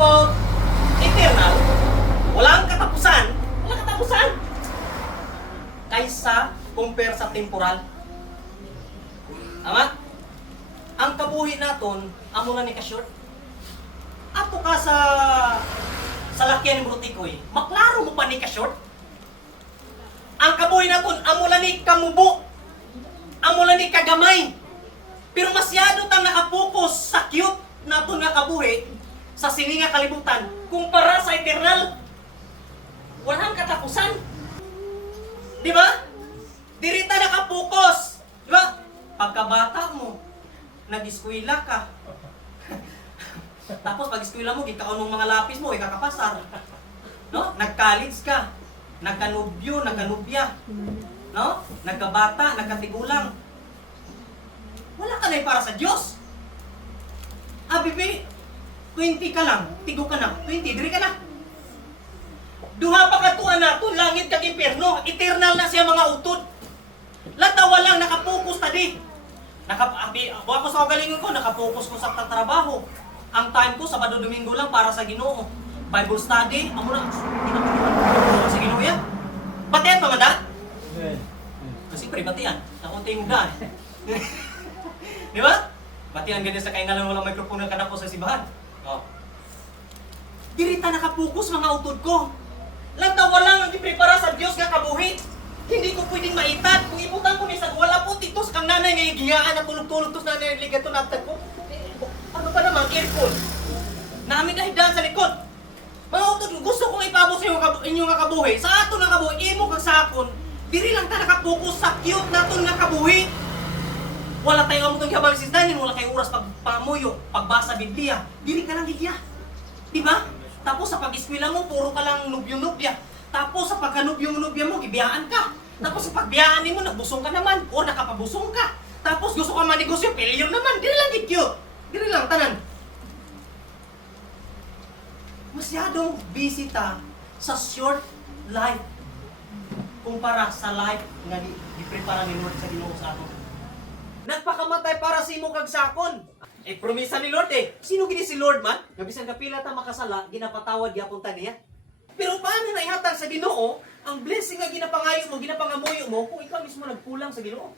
about eternal, walang katapusan, kaysa compare sa temporal. Tama? Ang kabuhi naton, amo na ni ka-short. Ato ka sa lakyan ni Brutikoy, maklaro mo pa ni ka-short. Ang kabuhi naton, amo na ni kamubo, amo na ni kagamay. Pero masyado tang nakapokus sa cute naton nga kabuhi sa sininga kalibutan kumpara sa eternal. Walang katapusan. Di ba? Dirita nakapokus. Di ba? Pagkabata mo, nag-eskwela ka. Tapos pag-eskwela mo, gikaon ng mga lapis mo, ikakapasar. No? Nag-college ka. Nagkanubyo, nagkanubya. No? Nagkabata, nagkatigulang. Wala ka na para sa Diyos. Bibi, 20 ka lang, tigo ka na. 20, diri ka na. Duha pa katuan nato, langit kag impyerno, eternal na siya mga utod. Latawa lang nakapokus tadi. Ako sa kagalingon ko, nakapokus ko sa trabaho. Ang time ko Sabado Domingo lang para sa Ginoo. Bible study, amo na sa Ginoo ya. Batian pa manda? Kasi batian. Nakunting da. Di ba? Batian ganyan sa kaingalan walang microphone ka na po sa simbahan. Oh. Dirita nakapokus mga utod ko. Lantawa lang ang iprepara sa Diyos nga kabuhi. Hindi ko pwedeng maitad. Kung ibutan ko ni sa wala po titos kang nanay nga igiyaan na tulog-tulog tos nanay ligato natag ko. Ano pa naman, earphone. Namin na higdaan sa likod. Mga utod, gusto kong ipabot sa inyong nga kabuhi. Sa ato nga kabuhi, imo kang sakon. Diri lang ta nakapokus sa cute naton nga kabuhi. Wala tayo among habang sisdanin, wala kayong oras pagpamuyo, pagbasa Biblia. Diri ka lang higiya. Diba? Tapos sa pag-eskwela mo, puro ka lang nubyo-nubya. Tapos sa pagkanubyo-nubya mo, gibiyaan ka. Tapos sa pagbiyaan mo, nagbusong ka naman o nakapabusong ka. Tapos gusto ka manegosyo, failure naman. Dili lang gikyo. Dili lang, tanan. Masyadong busy ta sa short life kumpara sa life nga di-prepara ni Lord sa Ginoo sa ato. Nagpakamatay para sa imo kag sakon. Promisa ni Lord Sino gini si Lord man? Gabisan kapila ta makasala, ginapatawad gyapon ta niya. Pero paano na ihatag sa Ginoo ang blessing nga ginapangayo mo, ginapangamuyo mo kung ikaw mismo nagkulang sa Ginoo?